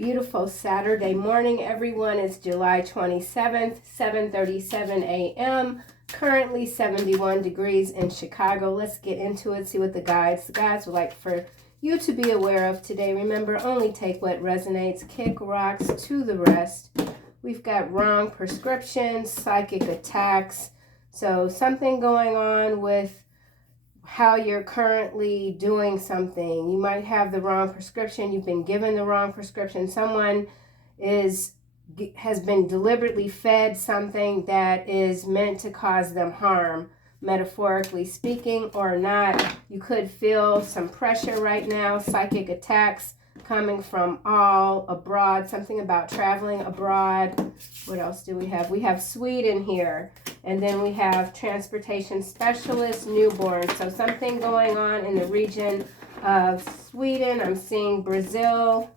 Beautiful Saturday morning, everyone. It's July 27th, 7:37 a.m. Currently 71 degrees in Chicago. Let's get into it, see what the guides would like for you to be aware of today. Remember, only take what resonates, kick rocks to the rest. We've got wrong prescriptions, psychic attacks. So something going on with how you're currently doing something. You might have the wrong prescription. You've been given the wrong prescription. Someone has been deliberately fed something that is meant to cause them harm, metaphorically speaking or not. You could feel some pressure right now, psychic attacks coming from all abroad, something about traveling abroad. What else do we have? We have Sweden here, and then we have transportation specialist, newborn. So something going on in the region of Sweden. I'm seeing Brazil,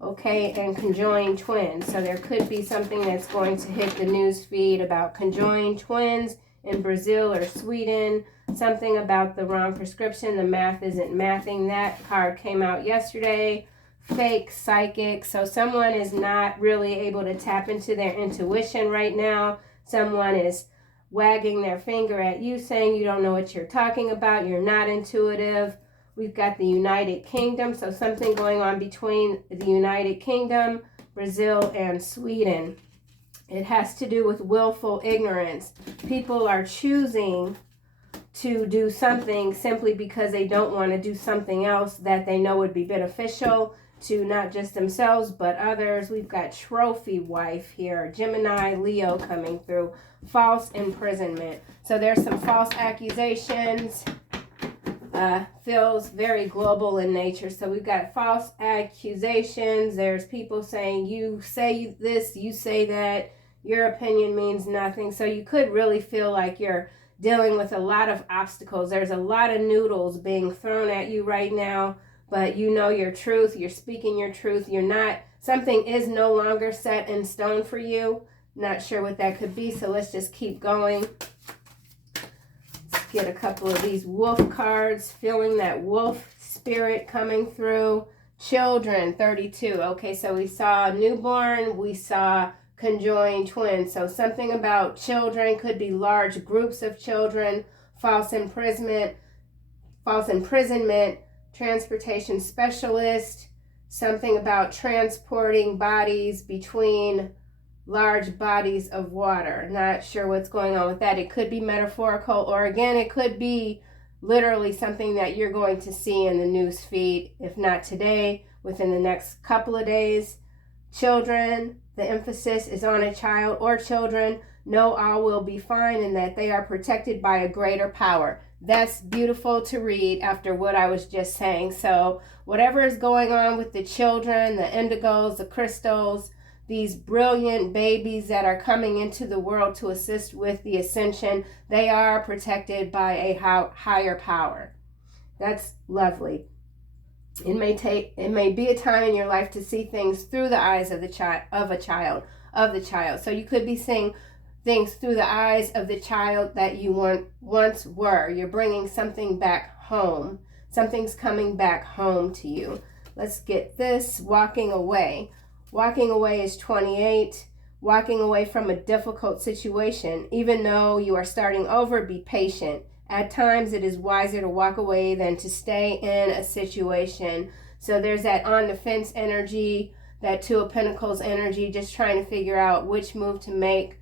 okay, and conjoined twins. So there could be something that's going to hit the news feed about conjoined twins in Brazil or Sweden. Something about the wrong prescription. The math isn't mathing. That card came out yesterday. Fake psychic. So someone is not really able to tap into their intuition right now. Someone is wagging their finger at you, saying you don't know what you're talking about. You're not intuitive. We've got the United Kingdom. So something going on between the United Kingdom, Brazil, and Sweden. It has to do with willful ignorance. People are choosing to do something simply because they don't want to do something else that they know would be beneficial to not just themselves but others. We've got trophy wife here, Gemini, Leo coming through, false imprisonment. So there's some false accusations. Feels very global in nature. So we've got false accusations. There's people saying you say this, you say that, your opinion means nothing. So you could really feel like you're dealing with a lot of obstacles. There's a lot of noodles being thrown at you right now, but you know your truth. You're speaking your truth. You're not, something is no longer set in stone for you. Not sure what that could be, so let's just keep going. Let's get a couple of these wolf cards, feeling that wolf spirit coming through. Children, 32. Okay, so we saw newborn, we saw conjoined twins. So something about children, could be large groups of children, false imprisonment, transportation specialist, something about transporting bodies between large bodies of water. Not sure what's going on with that. It could be metaphorical, or again, it could be literally something that you're going to see in the news feed, if not today, within the next couple of days. Children, the emphasis is on a child or children. Know all will be fine and that they are protected by a greater power. That's beautiful to read after what I was just saying. So whatever is going on with the children, the indigos, the crystals, these brilliant babies that are coming into the world to assist with the ascension, they are protected by a higher power. That's lovely. It may be a time in your life to see things through the eyes of the child. So you could be seeing things through the eyes of the child that you once were. You're bringing something back home. Something's coming back home to you. Let's get this. Walking away. Walking away is 28. Walking away from a difficult situation. Even though you are starting over, be patient. At times, it is wiser to walk away than to stay in a situation. So there's that on the fence energy, that Two of Pentacles energy, just trying to figure out which move to make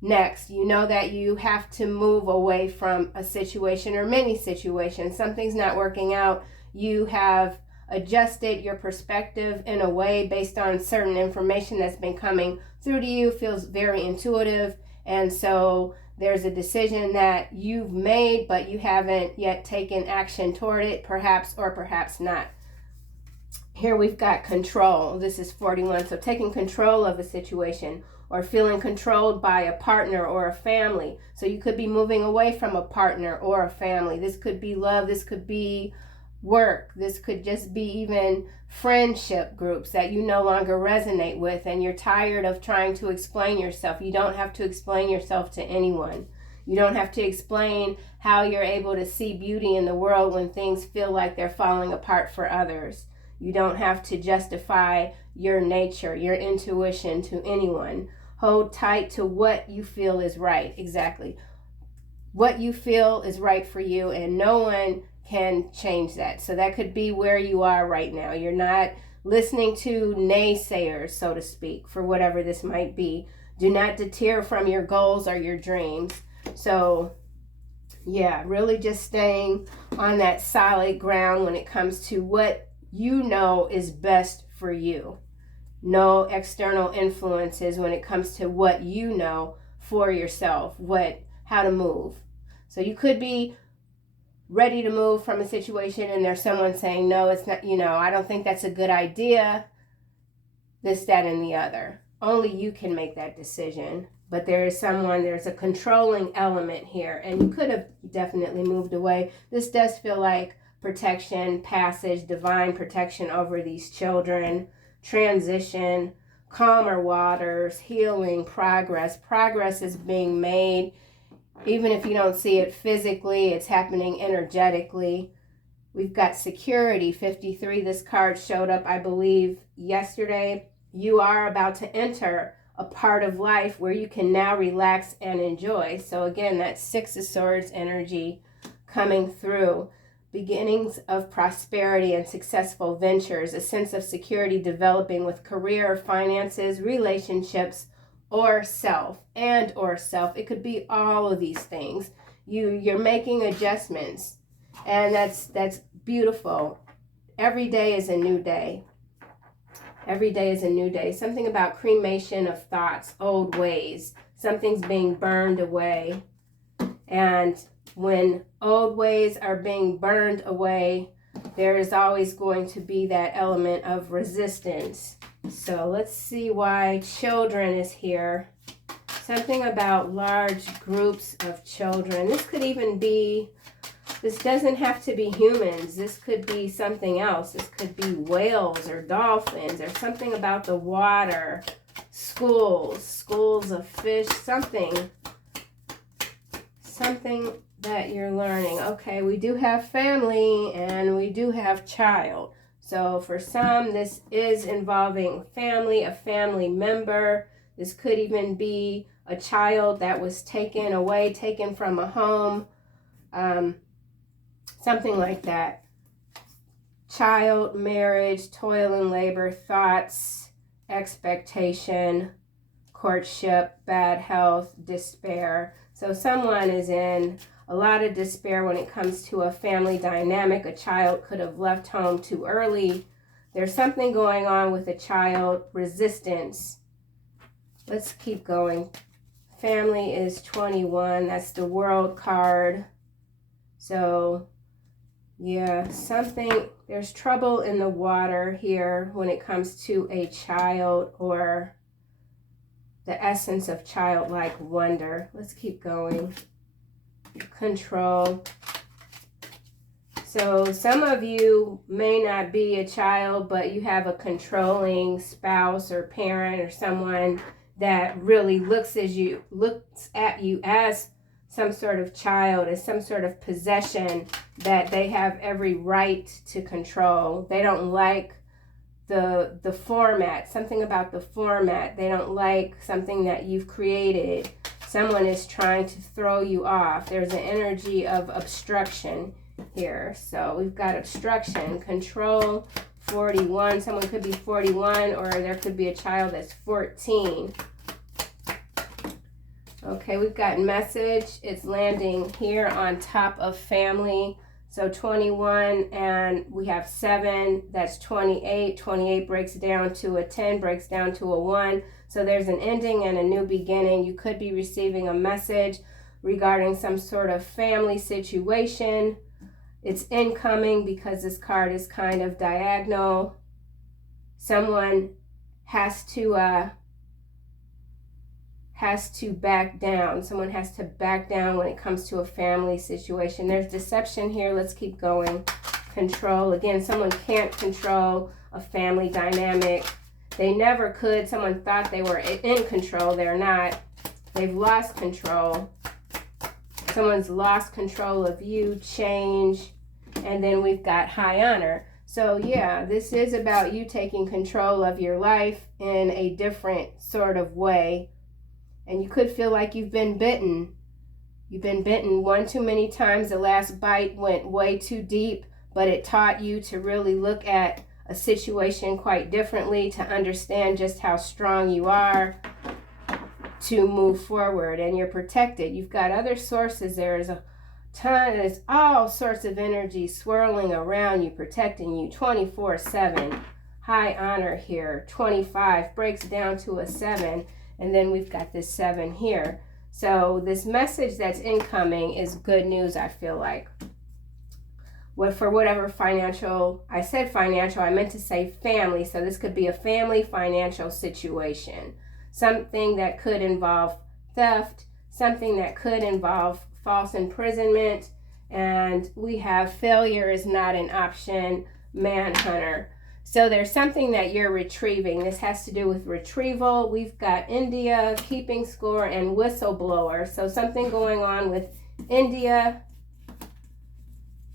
next. You know that you have to move away from a situation or many situations. Something's not working out. You have adjusted your perspective in a way based on certain information that's been coming through to you. Feels very intuitive. And so there's a decision that you've made, but you haven't yet taken action toward it, perhaps or perhaps not. Here we've got control. This is 41. So taking control of a situation or feeling controlled by a partner or a family. So you could be moving away from a partner or a family. This could be love. This could be work. This could just be even friendship groups that you no longer resonate with, and you're tired of trying to explain yourself. You don't have to explain yourself to anyone. You don't have to explain how you're able to see beauty in the world when things feel like they're falling apart for others. You don't have to justify your nature, your intuition to anyone. Hold tight to what you feel is right. Exactly. What you feel is right for you, and no one can change that. So that could be where you are right now. You're not listening to naysayers, so to speak, for whatever this might be. Do not deter from your goals or your dreams. So yeah, really just staying on that solid ground when it comes to what you know is best for you. No external influences when it comes to what you know for yourself, how to move. So you could be ready to move from a situation and there's someone saying, no, it's not, I don't think that's a good idea, this, that, and the other. Only you can make that decision. But there's a controlling element here, and you could have definitely moved away. This does feel like protection, passage, divine protection over these children, transition, calmer waters, healing, progress. Progress is being made. Even if you don't see it physically, it's happening energetically. We've got security, 53. This card showed up, I believe, yesterday. You are about to enter a part of life where you can now relax and enjoy. So again, that Six of Swords energy coming through. Beginnings of prosperity and successful ventures, a sense of security developing with career, finances, relationships, or self. It could be all of these things. You're making adjustments, and that's beautiful. Every day is a new day. Every day is a new day. Something about cremation of thoughts, old ways. Something's being burned away. And when old ways are being burned away, there is always going to be that element of resistance. So let's see why children is here. Something about large groups of children. This doesn't have to be humans. This could be something else. This could be whales or dolphins or something about the water. Schools of fish, something that you're learning. Okay, we do have family and we do have child. So for some, this is involving family, a family member. This could even be a child that was taken away, taken from a home. Something like that. Child, marriage, toil and labor, thoughts, expectation, courtship, bad health, despair. So someone is in a lot of despair when it comes to a family dynamic. A child could have left home too early. There's something going on with a child. Resistance. Let's keep going. Family is 21. That's the World card. So yeah, there's trouble in the water here when it comes to a child, or the essence of childlike wonder. Let's keep going. Control. So some of you may not be a child, but you have a controlling spouse or parent or someone that really looks at you as some sort of child, as some sort of possession that they have every right to control. They don't like the format, something about the format. They don't like something that you've created. Someone is trying to throw you off. There's an energy of obstruction here. So we've got obstruction, control, 41. Someone could be 41, or there could be a child that's 14. Okay, we've got message. It's landing here on top of family. So 21, and we have 7. That's 28. 28 breaks down to a 10, breaks down to a 1. So there's an ending and a new beginning. You could be receiving a message regarding some sort of family situation. It's incoming because this card is kind of diagonal. Someone has to back down. Someone has to back down when it comes to a family situation. There's deception here. Let's keep going. Control. Again, someone can't control a family dynamic. They never could. Someone thought they were in control. They're not. They've lost control. Someone's lost control of you. Change. And then we've got high honor. So So yeah, this is about you taking control of your life in a different sort of way. And you could feel like you've been bitten. You've been bitten one too many times. The last bite went way too deep, but it taught you to really look at a situation quite differently, to understand just how strong you are, to move forward, and you're protected. You've got other sources. There's all sorts of energy swirling around you, protecting you 24/7. High honor here. 25 breaks down to a 7, and then we've got this 7 here. So this message that's incoming is good news, I feel like. For whatever financial, I said financial, I meant to say family. So this could be a family financial situation. Something that could involve theft, something that could involve false imprisonment, and we have failure is not an option, manhunter. So there's something that you're retrieving. This has to do with retrieval. We've got India, keeping score, and whistleblower. So something going on with India.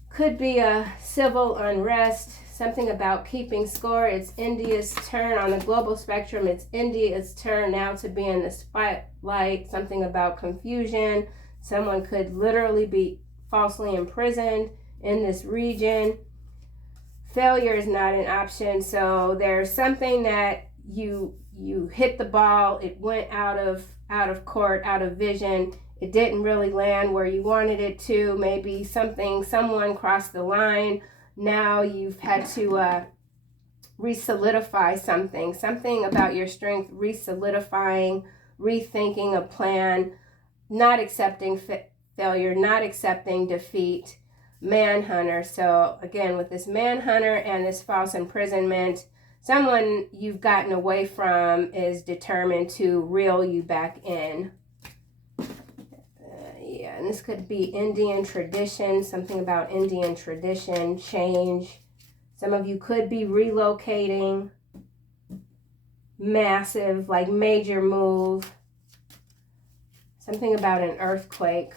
Could be a civil unrest, something about keeping score. It's India's turn on the global spectrum. It's India's turn now to be in the spotlight. Something about confusion. Someone could literally be falsely imprisoned in this region. Failure is not an option. So there's something that you hit the ball. It went out of court, out of vision. It didn't really land where you wanted it to. Maybe someone crossed the line. Now you've had to re-solidify something about your strength, re-solidifying, rethinking a plan, not accepting failure, not accepting defeat. Manhunter. So again, with this manhunter and this false imprisonment, someone you've gotten away from is determined to reel you back in. Yeah, and this could be Indian tradition, something about Indian tradition, change. Some of you could be relocating, massive, like major move. Something about an earthquake.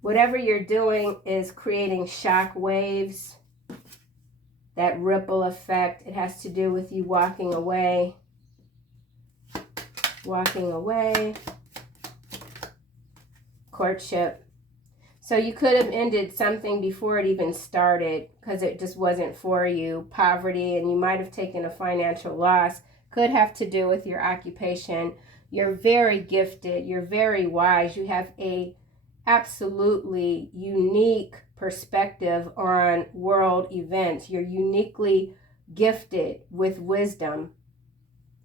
Whatever you're doing is creating shock waves, that ripple effect. It has to do with you walking away. Walking away. Courtship. So you could have ended something before it even started because it just wasn't for you. Poverty, and you might have taken a financial loss. Could have to do with your occupation. You're very gifted. You're very wise. You have a absolutely unique perspective on world events. You're uniquely gifted with wisdom.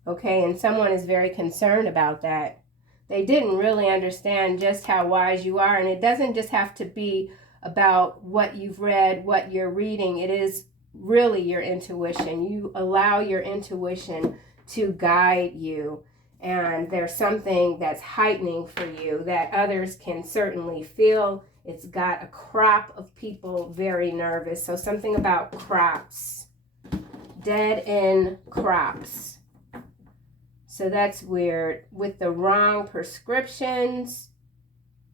Okay, and someone is very concerned about that. They didn't really understand just how wise you are, and it doesn't just have to be about what you've read, what you're reading. It is really your intuition. You allow your intuition to guide you. And there's something that's heightening for you that others can certainly feel. It's got a crop of people very nervous. So something about crops. Dead end crops. So that's weird. With the wrong prescriptions,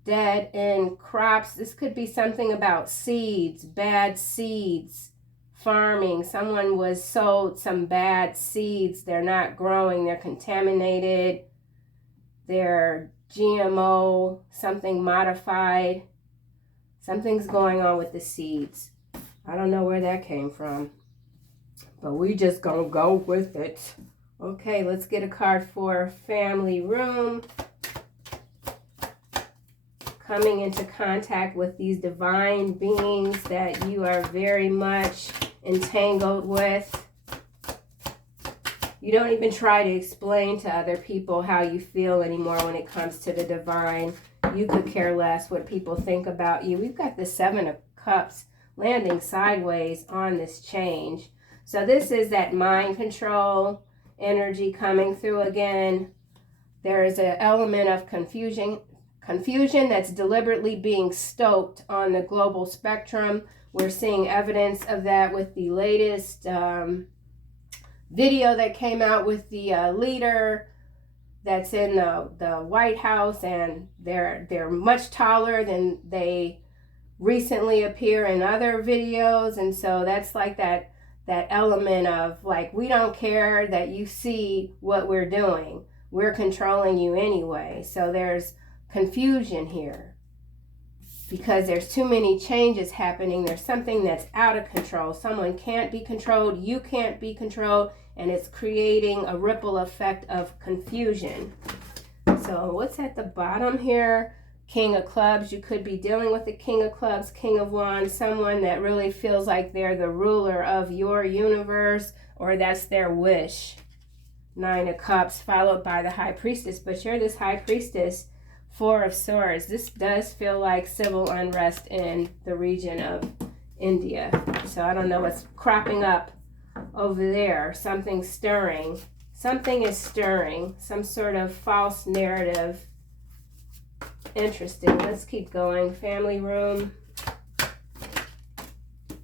dead end crops. This could be something about seeds, bad seeds. Farming, someone was sold some bad seeds. They're not growing, they're contaminated, they're GMO, something modified. Something's going on with the seeds. I don't know where that came from, but we just gonna go with it. Okay, let's get a card for family room. Coming into contact with these divine beings that you are very much entangled with. You don't even try to explain to other people how you feel anymore when it comes to the divine. You could care less what people think about you. We've got the 7 of Cups landing sideways on this change. So this is that mind control energy coming through again. There is an element of confusion that's deliberately being stoked on the global spectrum. We're seeing evidence of that with the latest video that came out with the leader that's in the White House, and they're much taller than they recently appear in other videos. And so that's like that element of like, we don't care that you see what we're doing. We're controlling you anyway. So there's confusion here because there's too many changes happening. There's something that's out of control. Someone can't be controlled. You can't be controlled. And it's creating a ripple effect of confusion. So what's at the bottom here? King of Clubs. You could be dealing with the King of Clubs, King of Wands, someone that really feels like they're the ruler of your universe, or that's their wish. Nine of Cups, followed by the High Priestess. But you're this High Priestess, Four of Swords. This does feel like civil unrest in the region of India. So I don't know what's cropping up over there. Something's stirring. Something is stirring. Some sort of false narrative. Interesting. Let's keep going. Family room.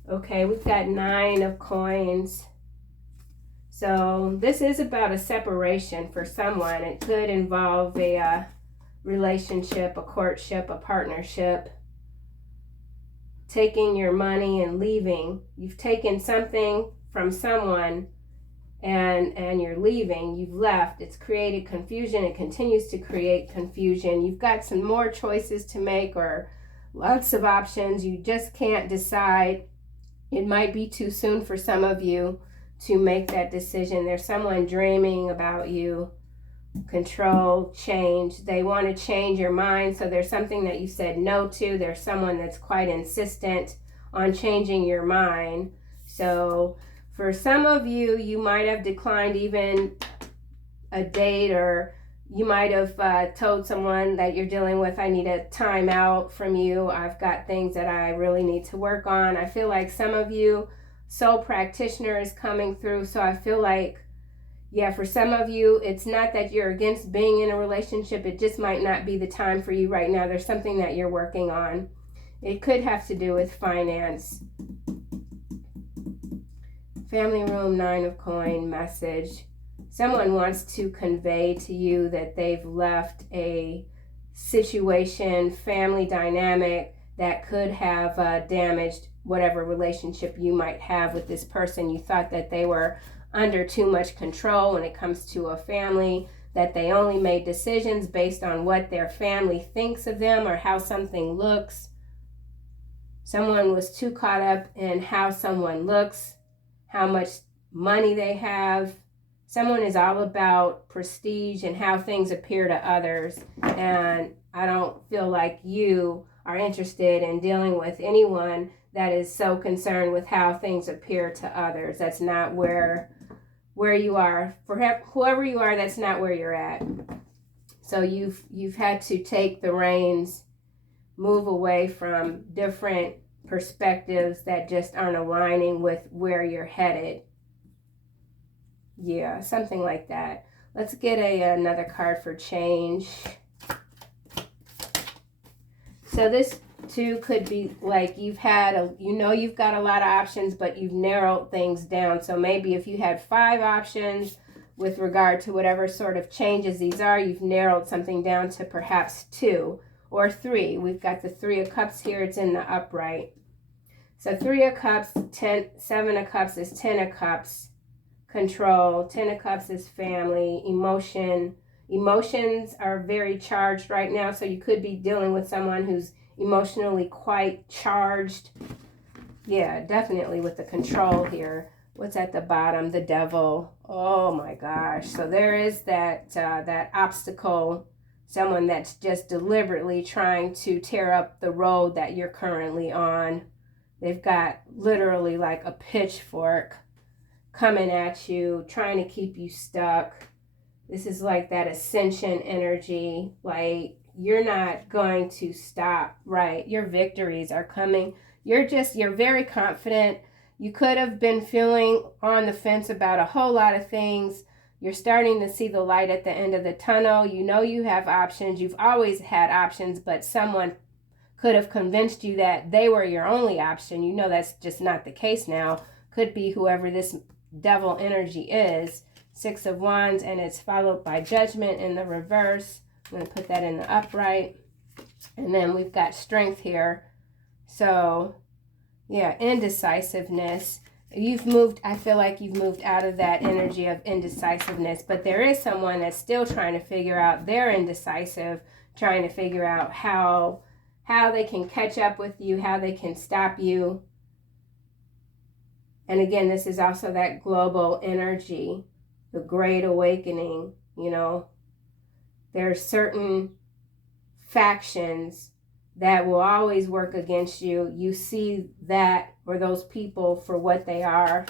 Okay, we've got 9 of Coins. So this is about a separation for someone. It could involve a relationship, a courtship, a partnership. Taking your money and leaving. You've taken something from someone and you're leaving. You've left. It's created confusion. It continues to create confusion. You've got some more choices to make or lots of options. You just can't decide. It might be too soon for some of you to make that decision. There's someone dreaming about you. Control, change. They want to change your mind. So there's something that you said no to. There's someone that's quite insistent on changing your mind. So for some of you, you might have declined even a date, or you might have told someone that you're dealing with, I need a time out from you. I've got things that I really need to work on. I feel like some of you, soul practitioner is coming through. So I feel like, yeah, for some of you, it's not that you're against being in a relationship. It just might not be the time for you right now. There's something that you're working on. It could have to do with finance. Family room, 9 of Coins, message. Someone wants to convey to you that they've left a situation, family dynamic that could have damaged whatever relationship you might have with this person. You thought that they were under too much control when it comes to a family, that they only made decisions based on what their family thinks of them or how something looks. Someone was too caught up in how someone looks, how much money they have. Someone is all about prestige and how things appear to others. And I don't feel like you are interested in dealing with anyone that is so concerned with how things appear to others. That's not where you are. For whoever you are, that's not where you're at. So you've had to take the reins, move away from different perspectives that just aren't aligning with where you're headed. Yeah, something like that. Let's get another card for change. So this too could be like you've had you've got a lot of options, but you've narrowed things down. So maybe if you had 5 options with regard to whatever sort of changes these are, you've narrowed something down to perhaps 2 or 3. We've got the 3 of Cups here. It's in the upright. So 3 of Cups, 7 of Cups is 10 of Cups. Control. 10 of Cups is family, emotion. Emotions are very charged right now, so you could be dealing with someone who's emotionally quite charged. Yeah, definitely with the control here. What's at the bottom? The Devil. Oh my gosh. So there is that obstacle, someone that's just deliberately trying to tear up the road that you're currently on. They've got literally like a pitchfork coming at you, trying to keep you stuck. This is like that ascension energy. Like, you're not going to stop, right? Your victories are coming. You're very confident. You could have been feeling on the fence about a whole lot of things. You're starting to see the light at the end of the tunnel. You know you have options. You've always had options, but someone could have convinced you that they were your only option. You know that's just not the case now. Could be whoever this devil energy is. 6 of Wands, and it's followed by Judgment in the reverse. I'm going to put that in the upright. And then we've got Strength here. So, yeah, indecisiveness. You've moved, I feel like you've moved out of that energy of indecisiveness, but there is someone that's still trying to figure out, they're indecisive, trying to figure out how they can catch up with you, how they can stop you. And again, this is also that global energy, the great awakening. You know, there are certain factions that will always work against you. You see that or those people for what they are,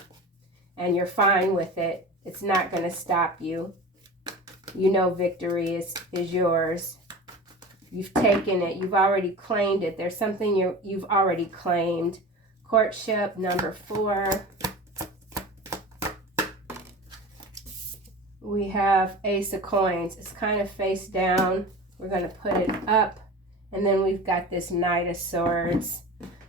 and you're fine with it. It's not going to stop you. You know victory is yours. You've taken it. You've already claimed it. There's something you've already claimed. Courtship, number 4. We have Ace of Coins. It's kind of face down. We're going to put it up. And then we've got this Knight of Swords.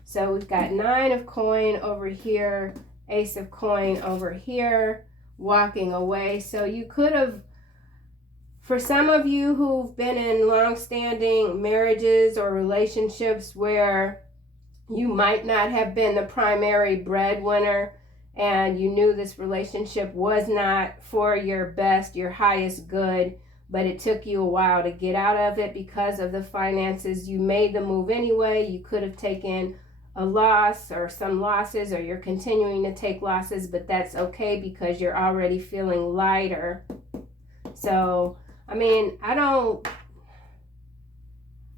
So we've got 9 of Coin over here, Ace of Coin over here, walking away. So you could have, for some of you who've been in long-standing marriages or relationships where you might not have been the primary breadwinner and you knew this relationship was not for your best, your highest good, but it took you a while to get out of it because of the finances. You made the move anyway. You could have taken a loss or some losses, or you're continuing to take losses, but that's okay because you're already feeling lighter. So, I mean, I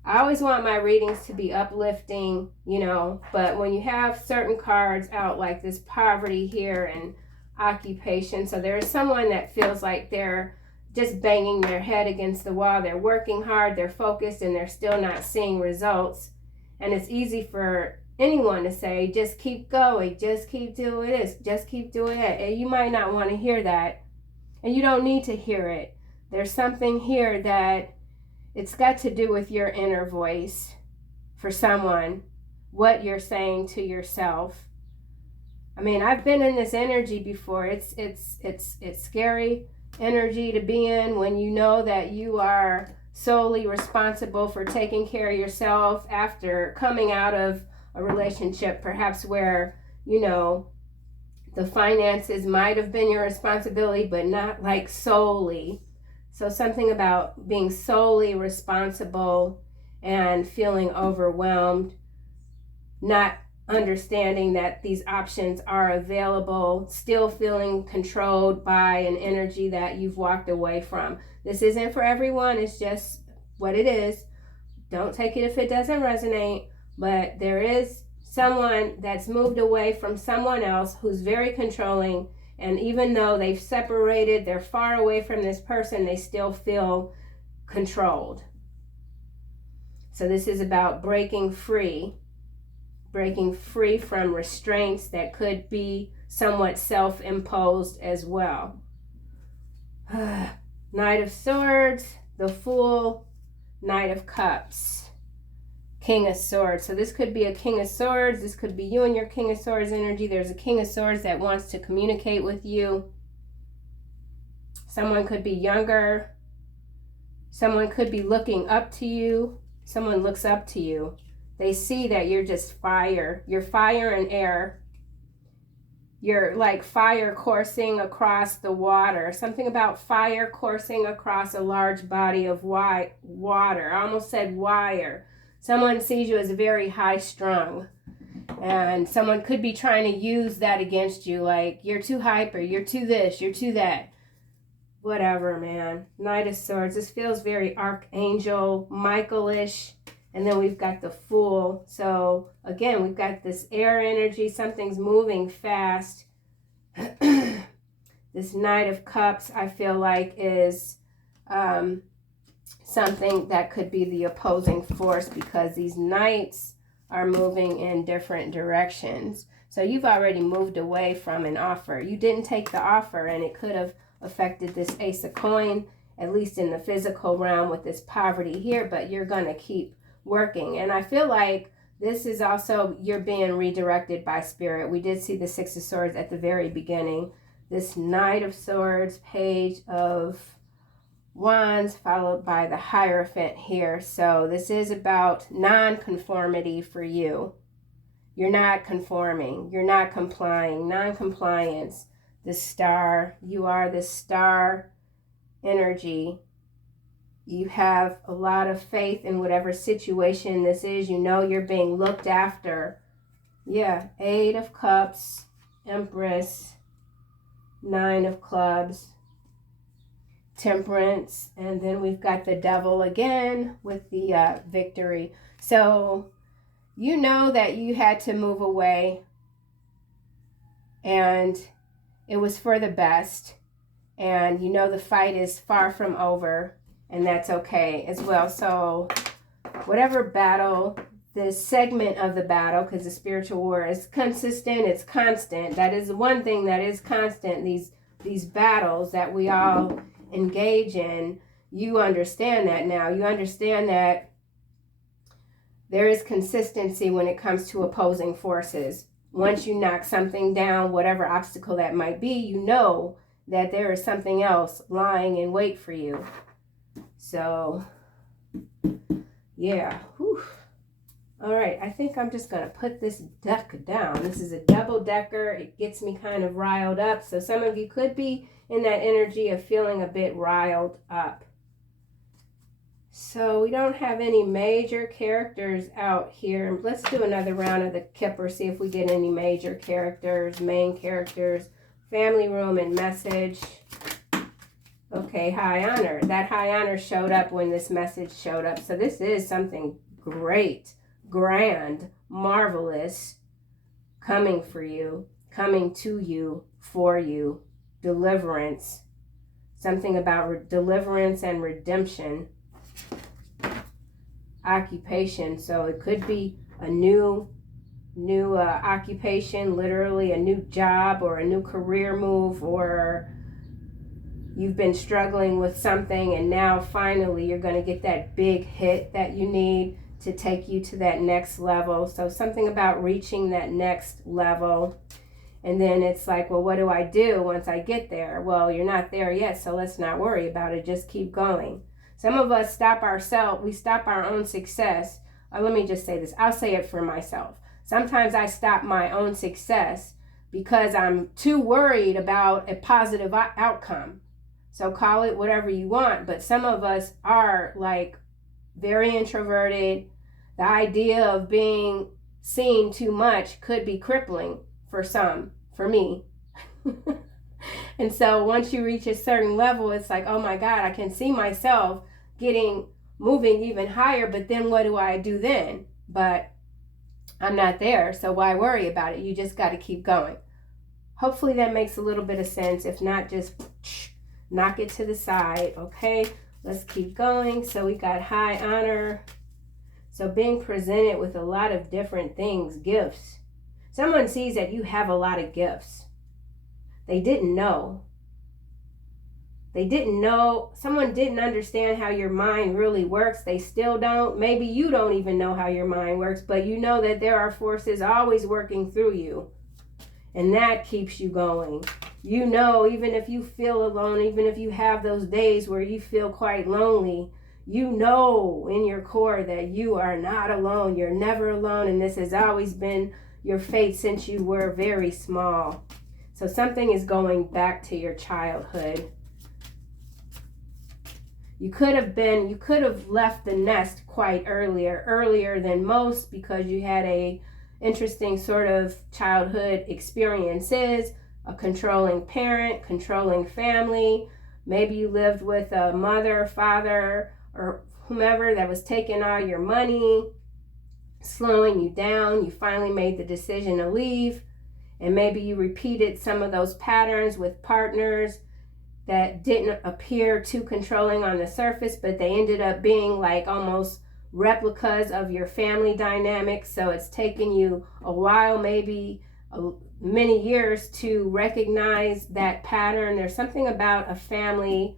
always want my readings to be uplifting, you know, but when you have certain cards out like this poverty here and occupation, so there's someone that feels like they're just banging their head against the wall. They're working hard, they're focused, and they're still not seeing results. And it's easy for anyone to say, just keep going, just keep doing this, just keep doing that. And you might not want to hear that, and you don't need to hear it. There's something here that it's got to do with your inner voice for someone, what you're saying to yourself. I mean, I've been in this energy before. It's scary energy to be in when you know that you are solely responsible for taking care of yourself after coming out of a relationship, perhaps where, you know, the finances might have been your responsibility, but not like solely. So something about being solely responsible and feeling overwhelmed, not understanding that these options are available, still feeling controlled by an energy that you've walked away from. This isn't for everyone. It's just what it is. Don't take it if it doesn't resonate, but there is someone that's moved away from someone else who's very controlling, and even though they've separated, they're far away from this person, they still feel controlled. So this is about breaking free from restraints that could be somewhat self-imposed as well. Knight of Swords, the Fool, Knight of Cups, King of Swords. So this could be a King of Swords. This could be you and your King of Swords energy. There's a King of Swords that wants to communicate with you. Someone could be younger. Someone could be looking up to you. Someone looks up to you. They see that you're just fire. You're fire and air. You're like fire coursing across the water. Something about fire coursing across a large body of water. I almost said wire. Someone sees you as very high strung. And someone could be trying to use that against you. Like, you're too hyper. You're too this. You're too that. Whatever, man. Knight of Swords. This feels very Archangel, Michael-ish. And then we've got the Fool. So, again, we've got this air energy. Something's moving fast. This Knight of Cups, I feel like, is something that could be the opposing force because these Knights are moving in different directions. So you've already moved away from an offer. You didn't take the offer, and it could have affected this Ace of Coin, at least in the physical realm with this poverty here, but you're going to keep working. And I feel like this is also, you're being redirected by Spirit. We did see the Six of Swords at the very beginning. This Knight of Swords, Page of Wands, followed by the Hierophant here. So this is about non-conformity for you. You're not conforming. You're not complying. Non-compliance. The star. You are the star energy. You have a lot of faith in whatever situation this is. You know you're being looked after. Yeah. 8 of Cups. Empress. 9 of Clubs. Temperance. And then we've got the Devil again with the Victory. So you know that you had to move away, and it was for the best, and you know the fight is far from over, and that's okay as well. So whatever battle, this segment of the battle, because the spiritual war is consistent, it's constant. That is the one thing that is constant. These battles that we all engage in, you understand that now. You understand that there is consistency when it comes to opposing forces. Once you knock something down, whatever obstacle that might be, you know that there is something else lying in wait for you. So, yeah. Whew. All right, I think I'm just going to put this deck down. This is a double-decker. It gets me kind of riled up. So some of you could be in that energy of feeling a bit riled up. So we don't have any major characters out here. Let's do another round of the Kipper, see if we get any major characters, main characters, family room and message. Okay, high honor. That high honor showed up when this message showed up. So this is something great, grand, marvelous coming for you, coming to you, for you. Deliverance. Something about deliverance and redemption. Occupation. So it could be a new occupation, literally a new job or a new career move, or you've been struggling with something and now finally you're going to get that big hit that you need to take you to that next level. So something about reaching that next level. And then it's like, well, what do I do once I get there? Well, you're not there yet, so let's not worry about it. Just keep going. Some of us stop ourselves. We stop our own success. Let me just say this. I'll say it for myself. Sometimes I stop my own success because I'm too worried about a positive outcome. So call it whatever you want. But some of us are like very introverted. The idea of being seen too much could be crippling for some, for me. And so once you reach a certain level, it's like, oh my God, I can see myself moving even higher, but then what do I do then? But I'm not there, so why worry about it? You just got to keep going. Hopefully that makes a little bit of sense. If not, just knock it to the side, okay? Let's keep going. So we got high honor. So being presented with a lot of different things, gifts. Someone sees that you have a lot of gifts. They didn't know. Someone didn't understand how your mind really works. They still don't. Maybe you don't even know how your mind works, but you know that there are forces always working through you. And that keeps you going. You know, even if you feel alone, even if you have those days where you feel quite lonely, you know in your core that you are not alone. You're never alone, and this has always been your fate since you were very small. So something is going back to your childhood. You could have left the nest quite earlier than most, because you had a interesting sort of childhood experiences, a controlling parent, controlling family. Maybe you lived with a mother, father, or whomever that was taking all your money, slowing you down. You finally made the decision to leave. And maybe you repeated some of those patterns with partners that didn't appear too controlling on the surface, but they ended up being like almost replicas of your family dynamics. So it's taken you a while, maybe many years, to recognize that pattern. There's something about a family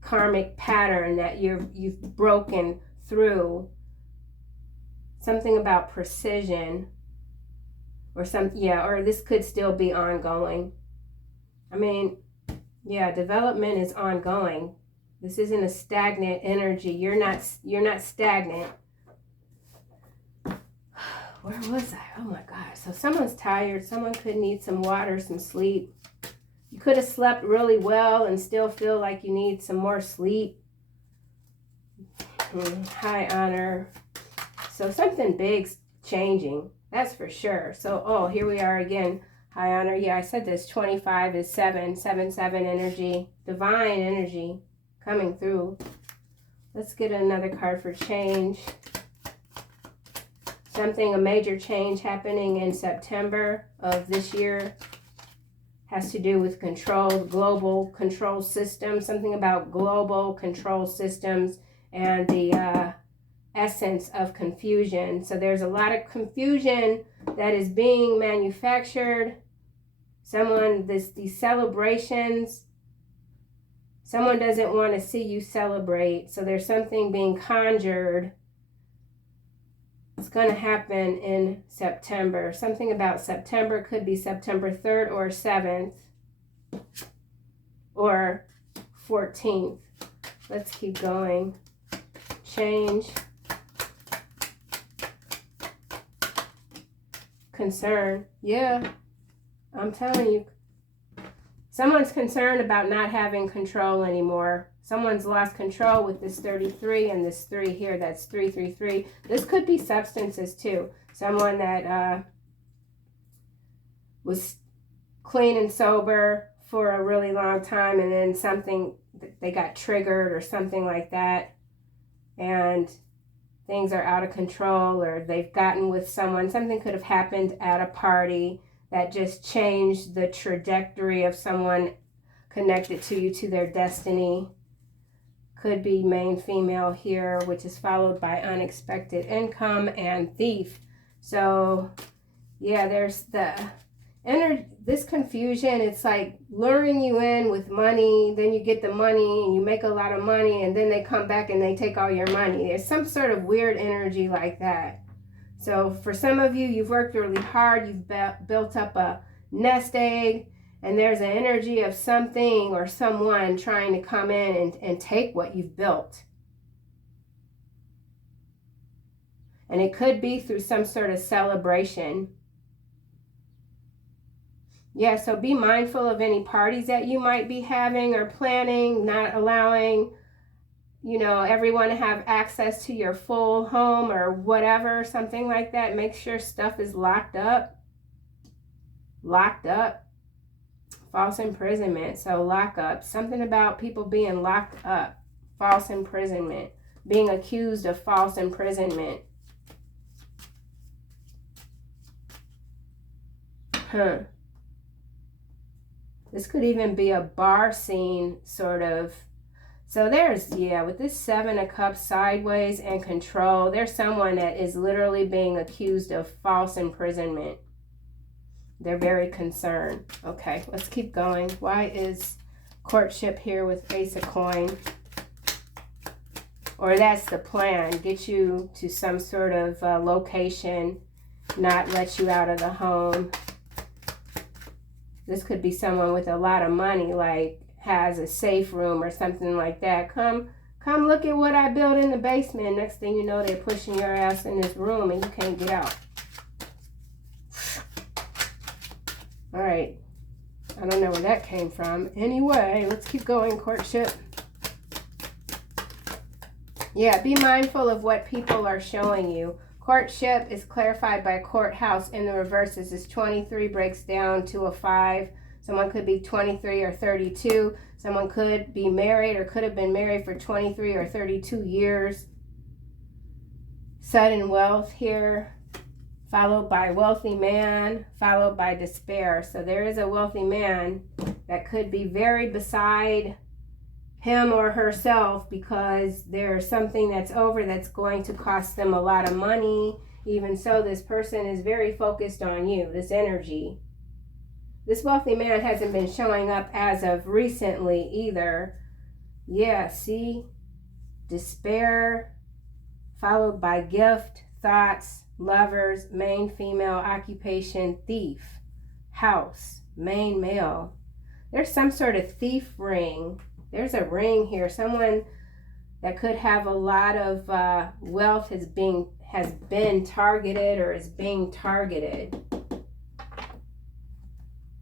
karmic pattern that you've broken through. Something about precision. Or this could still be ongoing. I mean, yeah, development is ongoing. This isn't a stagnant energy. You're not stagnant. Where was I? Oh my God. So someone's tired. Someone could need some water, some sleep. You could have slept really well and still feel like you need some more sleep. High honor. So something big's changing. That's for sure. So, oh, here we are again. High honor. Yeah, I said this. 25 is 7. 7, 7 energy. Divine energy coming through. Let's get another card for change. Something, a major change happening in September of this year. Has to do with control, global control system. Something about global control systems and the essence of confusion. So there's a lot of confusion that is being manufactured. These celebrations, someone doesn't want to see you celebrate. So there's something being conjured. It's going to happen in September. Something about September, could be September 3rd or 7th or 14th. Let's keep going. Change. Concern. Yeah, I'm telling you. Someone's concerned about not having control anymore. Someone's lost control with this 33 and this 3 here. That's 333. This could be substances too. Someone that was clean and sober for a really long time, and then something, they got triggered or something like that, and things are out of control, or they've gotten with someone. Something could have happened at a party that just changed the trajectory of someone connected to you, to their destiny. Could be male, female here, which is followed by unexpected income and thief. So, yeah, there's this confusion. It's like luring you in with money, then you get the money and you make a lot of money, and then they come back and they take all your money. There's some sort of weird energy like that. So for some of you, you've worked really hard. You've built up a nest egg, and there's an energy of something or someone trying to come in and take what you've built. And it could be through some sort of celebration. Yeah, so be mindful of any parties that you might be having or planning, not allowing, everyone to have access to your full home or whatever, something like that. Make sure stuff is locked up. Locked up. False imprisonment. So lock up. Something about people being locked up. False imprisonment. Being accused of false imprisonment. This could even be a bar scene, sort of. So there's, with this 7 of Cups sideways and control, there's someone that is literally being accused of false imprisonment. They're very concerned. Okay, let's keep going. Why is courtship here with Ace of Coin? Or that's the plan. Get you to some sort of location, not let you out of the home. This could be someone with a lot of money, like has a safe room or something like that. Come look at what I built in the basement. Next thing you know, they're pushing your ass in this room and you can't get out. All right. I don't know where that came from. Anyway, let's keep going. Courtship. Yeah, be mindful of what people are showing you. Courtship is clarified by courthouse in the reverses. This 23 breaks down to a 5. Someone could be 23 or 32. Someone could be married or could have been married for 23 or 32 years. Sudden wealth here, followed by wealthy man, followed by despair. So there is a wealthy man that could be very beside him or herself because there's something that's over that's going to cost them a lot of money. Even so, this person is very focused on you, this energy. This wealthy man hasn't been showing up as of recently either. Yeah, see? Despair, followed by gift, thoughts, lovers, main female, occupation, thief, house, main male. There's some sort of thief ring. There's a ring here. Someone that could have a lot of wealth has been targeted or is being targeted.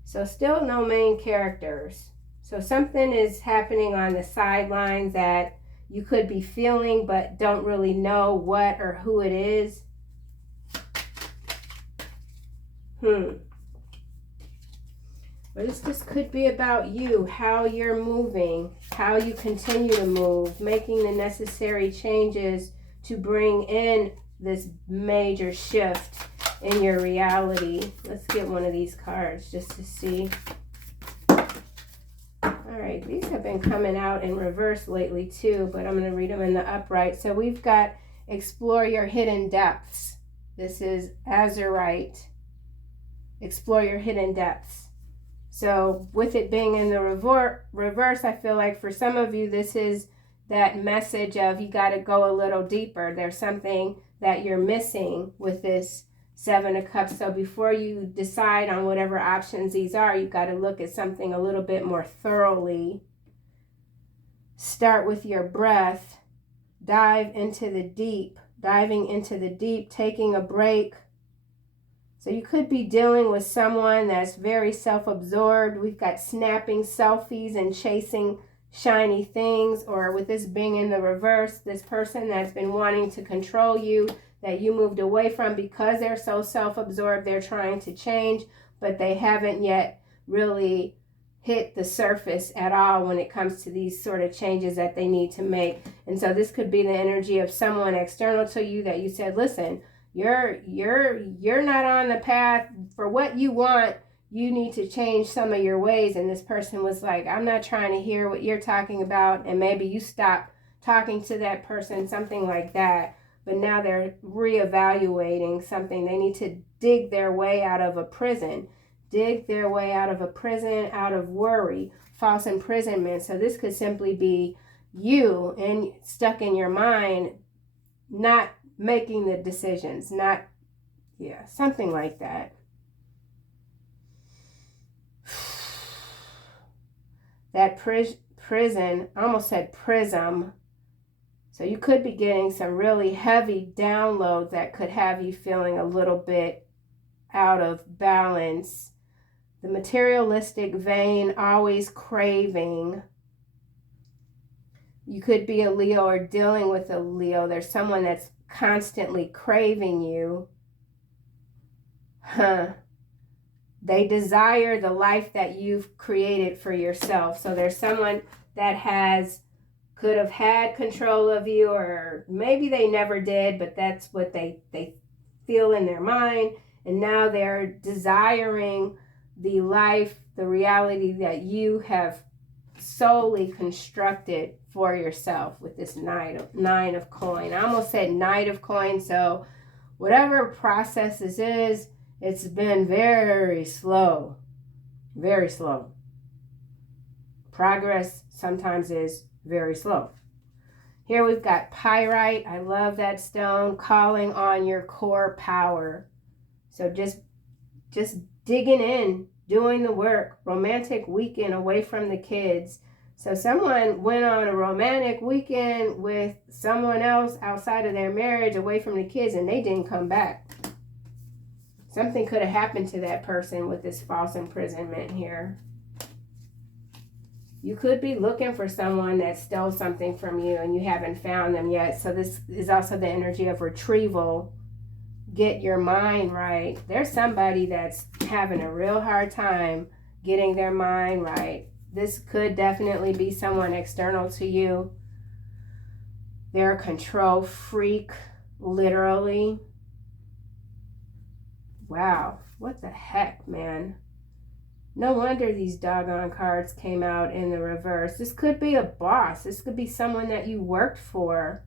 So still no main characters. So something is happening on the sidelines that you could be feeling but don't really know what or who it is. But this could be about you, how you're moving, how you continue to move, making the necessary changes to bring in this major shift in your reality. Let's get one of these cards just to see. All right, these have been coming out in reverse lately too, but I'm going to read them in the upright. So we've got explore your hidden depths. This is Azurite. Explore your hidden depths. So with it being in the reverse, I feel like for some of you, this is that message of you got to go a little deeper. There's something that you're missing with this Seven of Cups. So before you decide on whatever options these are, you've got to look at something a little bit more thoroughly. Start with your breath. Dive into the deep. Diving into the deep, taking a break. So you could be dealing with someone that's very self-absorbed. We've got snapping selfies and chasing shiny things, or with this being in the reverse, this person that's been wanting to control you, that you moved away from because they're so self-absorbed, they're trying to change, but they haven't yet really hit the surface at all when it comes to these sort of changes that they need to make. And so this could be the energy of someone external to you that you said, listen, you're not on the path for what you want. You need to change some of your ways. And this person was like, I'm not trying to hear what you're talking about. And maybe you stop talking to that person, something like that. But now they're reevaluating something. They need to dig their way out of a prison. Dig their way out of a prison, out of worry, false imprisonment. So this could simply be you and stuck in your mind, not making the decisions, something like that. That prison, I almost said prism. So you could be getting some really heavy downloads that could have you feeling a little bit out of balance. The materialistic vein, always craving. You could be a Leo or dealing with a Leo. There's someone that's constantly craving you. They desire the life that you've created for yourself. So there's someone that could have had control of you, or maybe they never did, but that's what they feel in their mind. And now they're desiring the life, the reality that you have solely constructed for yourself with this nine of coin. I almost said Knight of Coin. So whatever process this is, it's been very slow. Very slow. Progress sometimes is very slow. Here we've got Pyrite. I love that stone. Calling on your core power. So just digging in, doing the work. Romantic weekend away from the kids. So someone went on a romantic weekend with someone else outside of their marriage, away from the kids, and they didn't come back. Something could have happened to that person with this false imprisonment here. You could be looking for someone that stole something from you and you haven't found them yet. So this is also the energy of retrieval. Get your mind right. There's somebody that's having a real hard time getting their mind right. This could definitely be someone external to you. They're a control freak, literally. Wow, what the heck, man? No wonder these doggone cards came out in the reverse. This could be a boss. This could be someone that you worked for.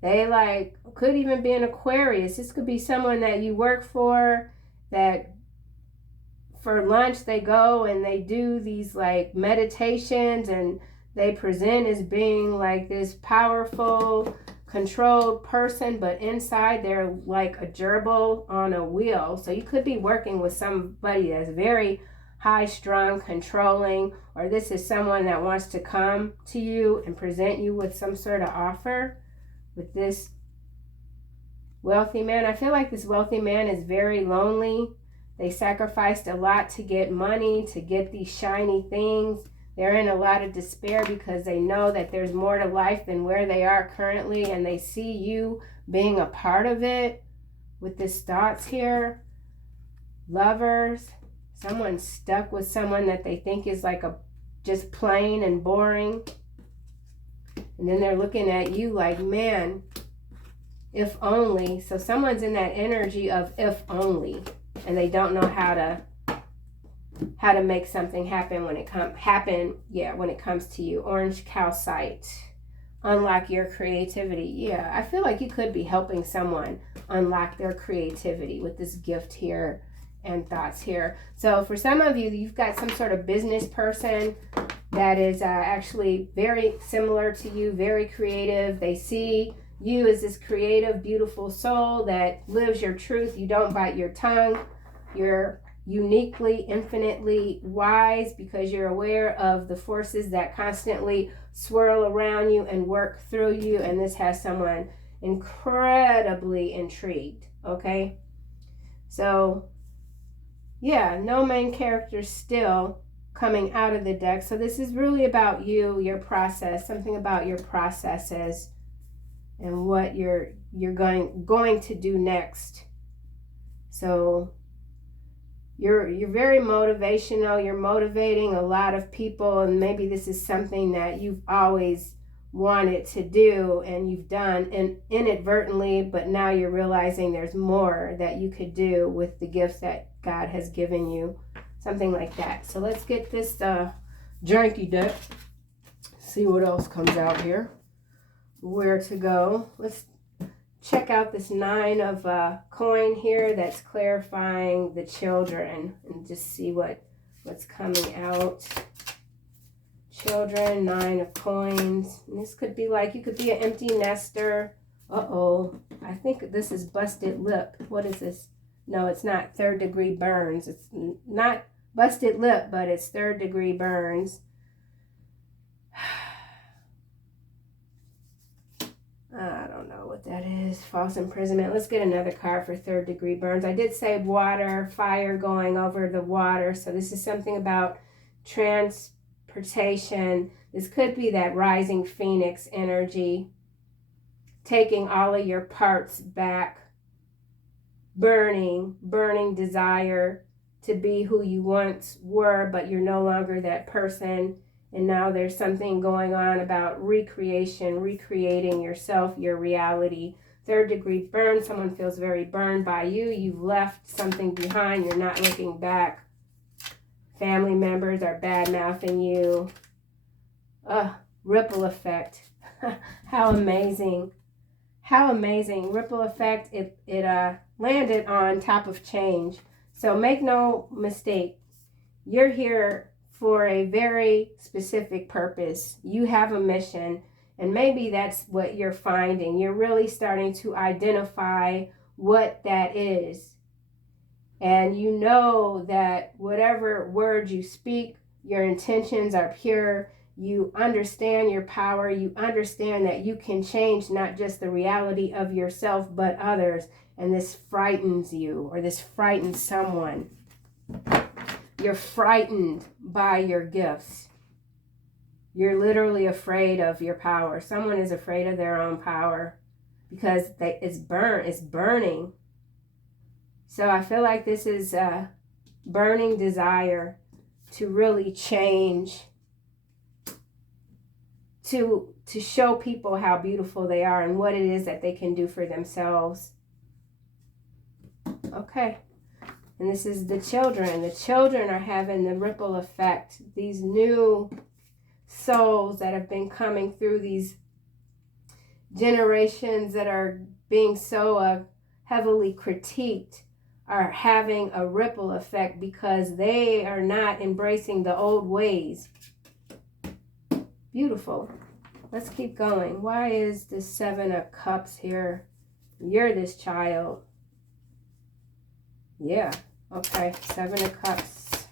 They could even be an Aquarius. This could be someone that you work for, that for lunch they go and they do these meditations and they present as being like this powerful, controlled person, but inside they're like a gerbil on a wheel. So you could be working with somebody that's very high-strung, controlling, or this is someone that wants to come to you and present you with some sort of offer with this Wealthy man. I feel like this wealthy man is very lonely. They sacrificed a lot to get money, to get these shiny things. They're in a lot of despair because they know that there's more to life than where they are currently, and they see you being a part of it with this thoughts here. Lovers. Someone's stuck with someone that they think is like a just plain and boring. And then they're looking at you like, man, if only. So someone's in that energy of if only, and they don't know how to make something happen when it comes to you. Orange calcite. Unlock your creativity. Yeah, I feel like you could be helping someone unlock their creativity with this gift here and thoughts here. So for some of you, you've got some sort of business person that is actually very similar to you, very creative. They see you as this creative, beautiful soul that lives your truth. You don't bite your tongue. You're uniquely, infinitely wise because you're aware of the forces that constantly swirl around you and work through you. And this has someone incredibly intrigued, okay? So, yeah, no main character still coming out of the deck. So this is really about you, your process, something about your processes and what you're going to do next. So you're very motivational. You're motivating a lot of people, and maybe this is something that you've always wanted to do and you've done inadvertently, but now you're realizing there's more that you could do with the gifts that God has given you. Something like that. So let's get this janky deck. See what else comes out here. Where to go. Let's check out this 9 of coin here that's clarifying the children and just see what's coming out. Children, 9 of coins. And this could be like, you could be an empty nester. Uh-oh. I think this is busted lip. What is this? No, it's not 3rd degree burns. It's not busted lip, but it's 3rd degree burns. I don't know what that is. False imprisonment. Let's get another card for 3rd degree burns. I did say water, fire going over the water. So this is something about transportation. This could be that rising phoenix energy. Taking all of your parts back. Burning desire to be who you once were, but you're no longer that person. And now there's something going on about recreating yourself, your reality. 3rd degree burn, someone feels very burned by you. You've left something behind. You're not looking back. Family members are bad-mouthing you. Ripple effect. How amazing. How amazing. Ripple effect. It landed on top of change. So make no mistake. You're here for a very specific purpose. You have a mission, and maybe that's what you're finding. You're really starting to identify what that is. And you know that whatever words you speak, your intentions are pure. You understand your power. You understand that you can change not just the reality of yourself, but others. And this frightens you, or this frightens someone. You're frightened by your gifts. You're literally afraid of your power. Someone is afraid of their own power because it's burning. So I feel like this is a burning desire to really change, to show people how beautiful they are and what it is that they can do for themselves. Okay. And this is the children. The children are having the ripple effect. These new souls that have been coming through these generations that are being so heavily critiqued are having a ripple effect because they are not embracing the old ways. Beautiful. Let's keep going. Why is this 7 of Cups here? You're this child. Yeah. Okay, 7 of Cups.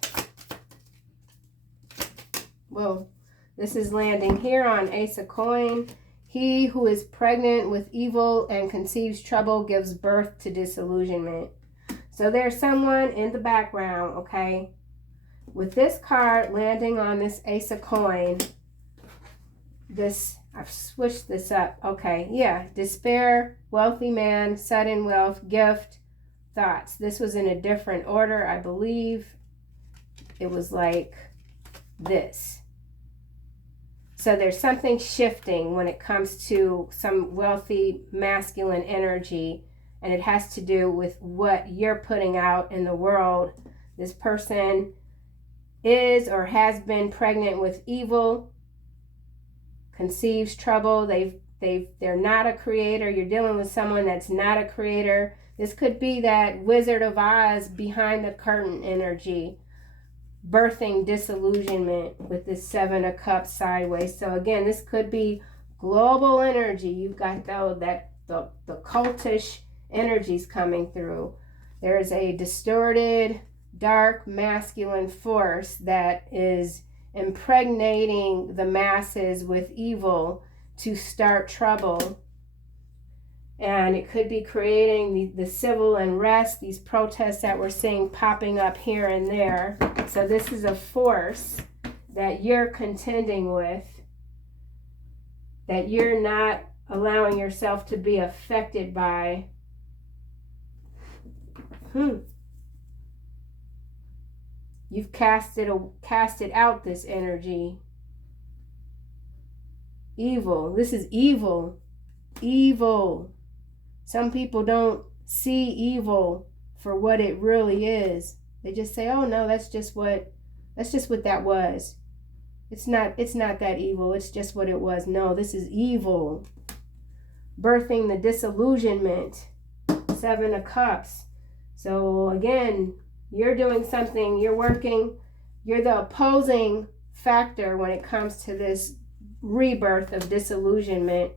Well, this is landing here on Ace of Coin. He who is pregnant with evil and conceives trouble gives birth to disillusionment. So there's someone in the background, okay? With this card landing on this Ace of Coin, I've switched this up. Okay, yeah. Despair, wealthy man, sudden wealth, gift, thoughts. This was in a different order, I believe. It was like this. So there's something shifting when it comes to some wealthy masculine energy, and it has to do with what you're putting out in the world. This person is or has been pregnant with evil, conceives trouble. They're not a creator. You're dealing with someone that's not a creator. This could be that Wizard of Oz behind the curtain energy, birthing disillusionment with this Seven of Cups sideways. So again, this could be global energy. You've got the cultish energies coming through. There is a distorted, dark, masculine force that is impregnating the masses with evil to start trouble. And it could be creating the civil unrest, these protests that we're seeing popping up here and there. So this is a force that you're contending with, that you're not allowing yourself to be affected by. You've casted out this energy. Evil. This is evil. Evil. Some people don't see evil for what it really is. They just say, "Oh no, that's just what that was. It's not that evil. It's just what it was." No, this is evil. Birthing the disillusionment. Seven of Cups. So again, you're doing something, you're working, you're the opposing factor when it comes to this rebirth of disillusionment,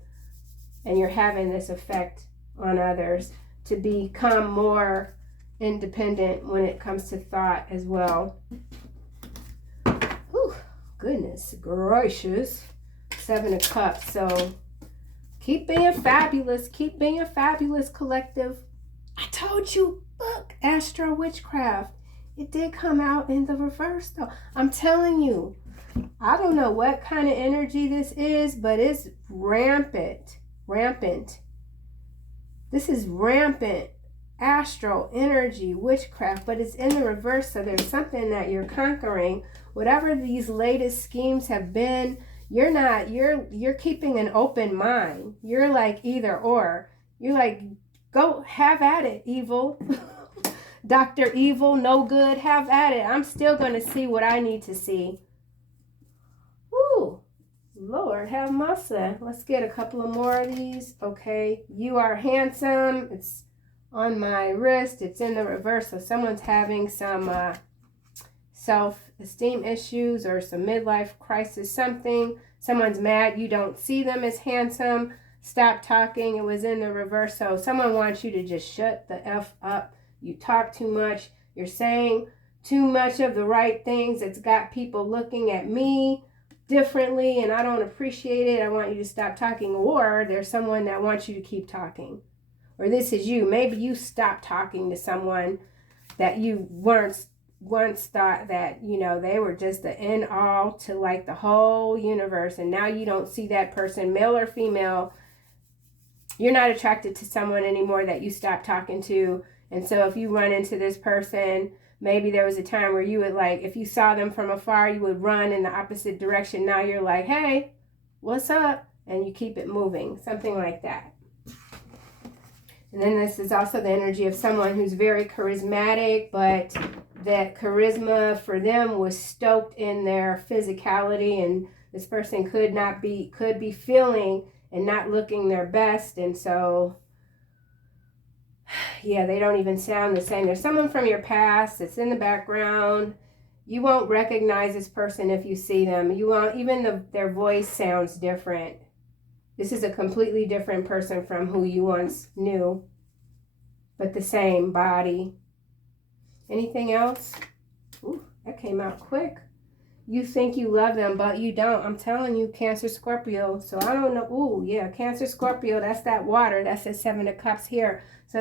and you're having this effect on others to become more independent when it comes to thought as well. Whew, goodness gracious. Seven of Cups. So keep being fabulous. Keep being fabulous, collective. I told you, look, Astro Witchcraft. It did come out in the reverse though. I'm telling you, I don't know what kind of energy this is, but it's rampant. This is rampant astral energy, witchcraft, but it's in the reverse. So there's something that you're conquering. Whatever these latest schemes have been, you're keeping an open mind. You're like either or. You're like, go have at it, evil. Dr. Evil, no good, have at it. I'm still going to see what I need to see. Woo, Lord have mercy. Let's get a couple of more of these. Okay, you are handsome. It's on my wrist. It's in the reverse. So someone's having some self-esteem issues or some midlife crisis, something. Someone's mad. You don't see them as handsome. Stop talking. It was in the reverse. So someone wants you to just shut the F up. You talk too much. You're saying too much of the right things. It's got people looking at me differently and I don't appreciate it. I want you to stop talking. Or there's someone that wants you to keep talking. Or this is you. Maybe you stopped talking to someone that you once thought that, you know, they were just the end all to like the whole universe. And now you don't see that person, male or female. You're not attracted to someone anymore that you stopped talking to. And so if you run into this person, maybe there was a time where you would like, if you saw them from afar, you would run in the opposite direction. Now you're like, hey, what's up? And you keep it moving, something like that. And then this is also the energy of someone who's very charismatic, but that charisma for them was stoked in their physicality, and this person could be feeling and not looking their best. And so yeah, they don't even sound the same. There's someone from your past that's in the background. You won't recognize this person if you see them. You won't, even their voice sounds different. This is a completely different person from who you once knew, but the same body. Anything else? Ooh, that came out quick. You think you love them, but you don't. I'm telling you, Cancer, Scorpio. So I don't know. Ooh, yeah, Cancer, Scorpio. That's that water. That's the Seven of Cups here. So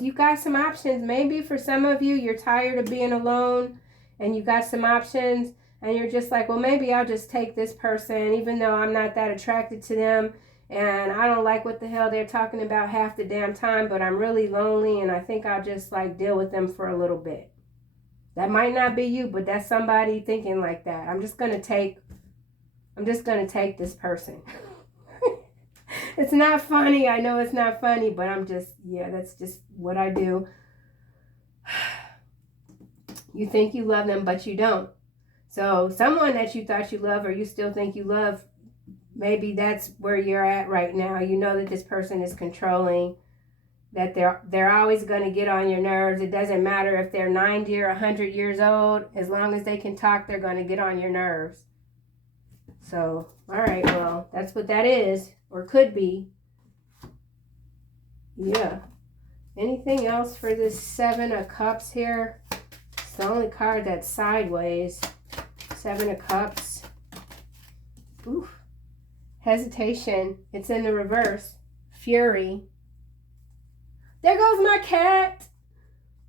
you got some options. Maybe for some of you, you're tired of being alone and you got some options and you're just like, well, maybe I'll just take this person even though I'm not that attracted to them and I don't like what the hell they're talking about half the damn time, but I'm really lonely and I think I'll just like deal with them for a little bit. That might not be you, but that's somebody thinking like that. I'm just gonna take this person. It's not funny. I know it's not funny, but that's just what I do. You think you love them, but you don't. So someone that you thought you love or you still think you love, maybe that's where you're at right now. You know that this person is controlling, that they're always going to get on your nerves. It doesn't matter if they're 90 or 100 years old. As long as they can talk, they're going to get on your nerves. So, all right, well, that's what that is, or could be. Yeah. Anything else for this Seven of Cups here? It's the only card that's sideways. Seven of Cups. Oof. Hesitation. It's in the reverse. Fury. There goes my cat.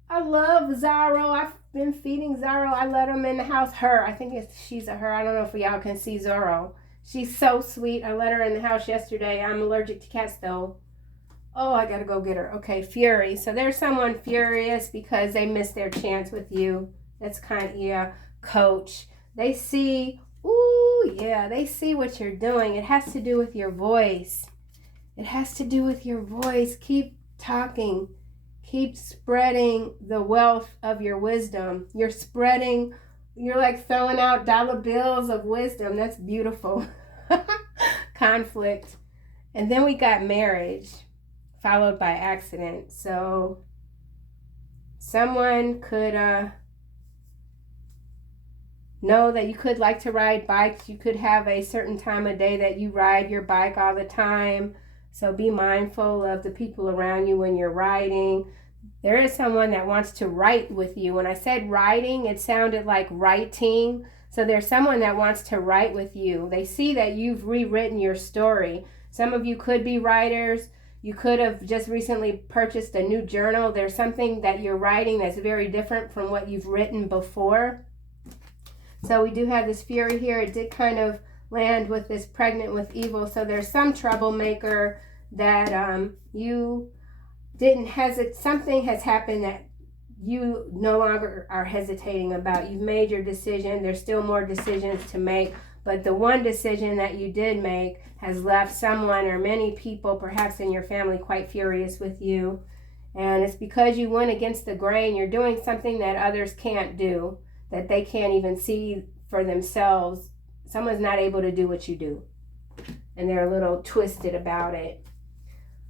I love Zorro. I've been feeding Zorro. I let him in the house. Her. I think she's a her. I don't know if y'all can see Zorro. She's so sweet. I let her in the house yesterday. I'm allergic to cats though. Oh, I gotta go get her. Okay, Fury. So there's someone furious because they missed their chance with you. That's kind of, yeah, coach. They see, ooh, yeah, they see what you're doing. It has to do with your voice. It has to do with your voice. Keep talking. Keep spreading the wealth of your wisdom. You're like throwing out dollar bills of wisdom. That's beautiful. Conflict. And then we got marriage, followed by accident. So someone could know that you could like to ride bikes. You could have a certain time of day that you ride your bike all the time. So be mindful of the people around you when you're riding. There is someone that wants to write with you. When I said writing, it sounded like writing. So there's someone that wants to write with you. They see that you've rewritten your story. Some of you could be writers. You could have just recently purchased a new journal. There's something that you're writing that's very different from what you've written before. So we do have this Fury here. It did kind of land with this pregnant with evil. So there's some troublemaker that you didn't hesitate. Something has happened that you no longer are hesitating about. You've made your decision. There's still more decisions to make. But the one decision that you did make has left someone or many people, perhaps in your family, quite furious with you. And it's because you went against the grain. You're doing something that others can't do, that they can't even see for themselves. Someone's not able to do what you do. And they're a little twisted about it.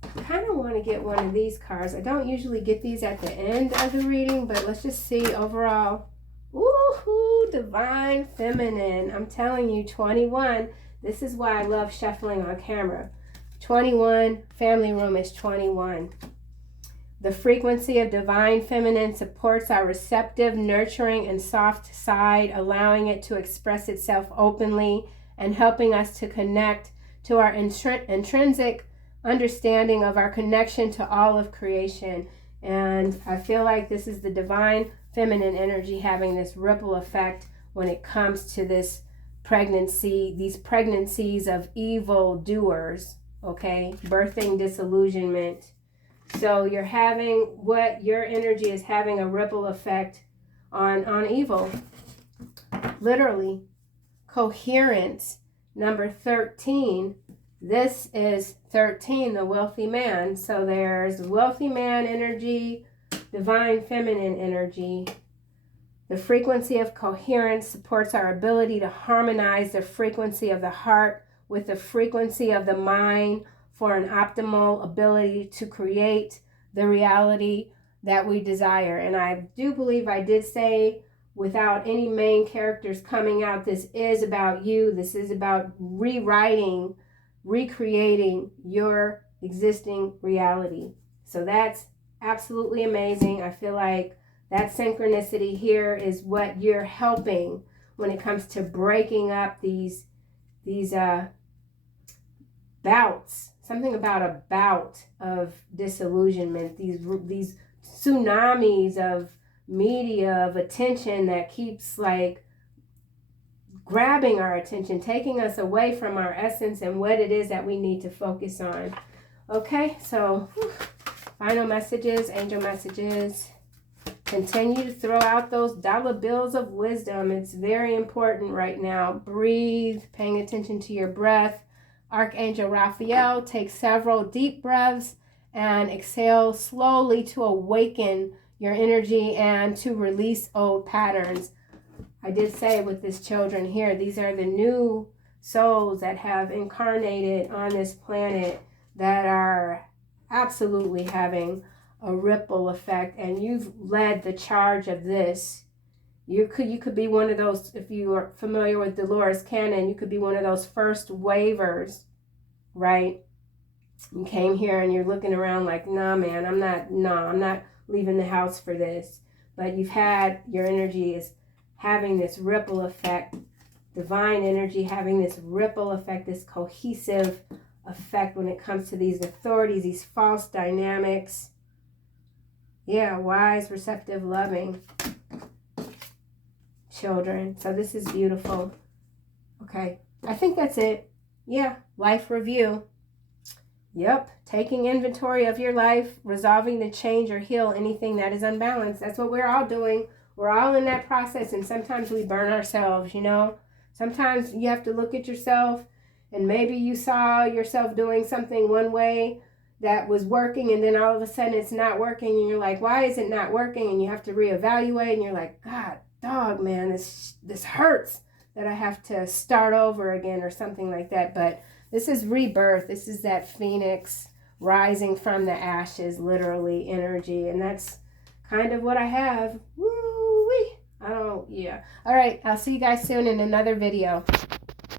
I kind of want to get one of these cards. I don't usually get these at the end of the reading, but let's just see overall. Ooh, Divine Feminine. I'm telling you, 21. This is why I love shuffling on camera. 21, family room is 21. The frequency of Divine Feminine supports our receptive, nurturing, and soft side, allowing it to express itself openly and helping us to connect to our intrinsic understanding of our connection to all of creation. And I feel like this is the Divine Feminine energy having this ripple effect when it comes to this pregnancy, these pregnancies of evil doers, okay? Birthing disillusionment. So you're having, what your energy is having a ripple effect on evil. Literally. Coherence. Number 13. This is 13, the wealthy man. So there's wealthy man energy, Divine Feminine energy. The frequency of coherence supports our ability to harmonize the frequency of the heart with the frequency of the mind for an optimal ability to create the reality that we desire. And I do believe I did say, without any main characters coming out, this is about you. This is about rewriting, recreating your existing reality. So that's absolutely amazing. I feel like that synchronicity here is what you're helping. when it comes to breaking up these bouts. Something about a bout of disillusionment, these tsunamis of media, of attention that keeps like grabbing our attention, taking us away from our essence and what it is that we need to focus on. Okay, so final messages, angel messages. Continue to throw out those dollar bills of wisdom. It's very important right now. Breathe, paying attention to your breath. Archangel Raphael, take several deep breaths and exhale slowly to awaken your energy and to release old patterns. I did say with this children here, these are the new souls that have incarnated on this planet that are absolutely having a ripple effect, and you've led the charge of this. You could be one of those, if you are familiar with Dolores Cannon, you could be one of those first waivers, right? You came here and you're looking around like, nah, man, I'm not leaving the house for this. But you've had, your energy is having this ripple effect, divine energy having this ripple effect, this cohesive effect when it comes to these authorities, these false dynamics. Yeah, wise, receptive, loving children. So this is beautiful. Okay, I think that's it. Yeah, life review. Yep, taking inventory of your life, resolving to change or heal anything that is unbalanced. That's what we're all doing. We're all in that process, and sometimes we burn ourselves, you know. Sometimes you have to look at yourself, and maybe you saw yourself doing something one way that was working, and then all of a sudden it's not working, and you're like, why is it not working? And you have to reevaluate, and you're like, God, dog, man, this hurts that I have to start over again or something like that. But this is rebirth. This is that phoenix rising from the ashes, literally, energy. And that's kind of what I have. Woo-wee. Yeah. All right. I'll see you guys soon in another video.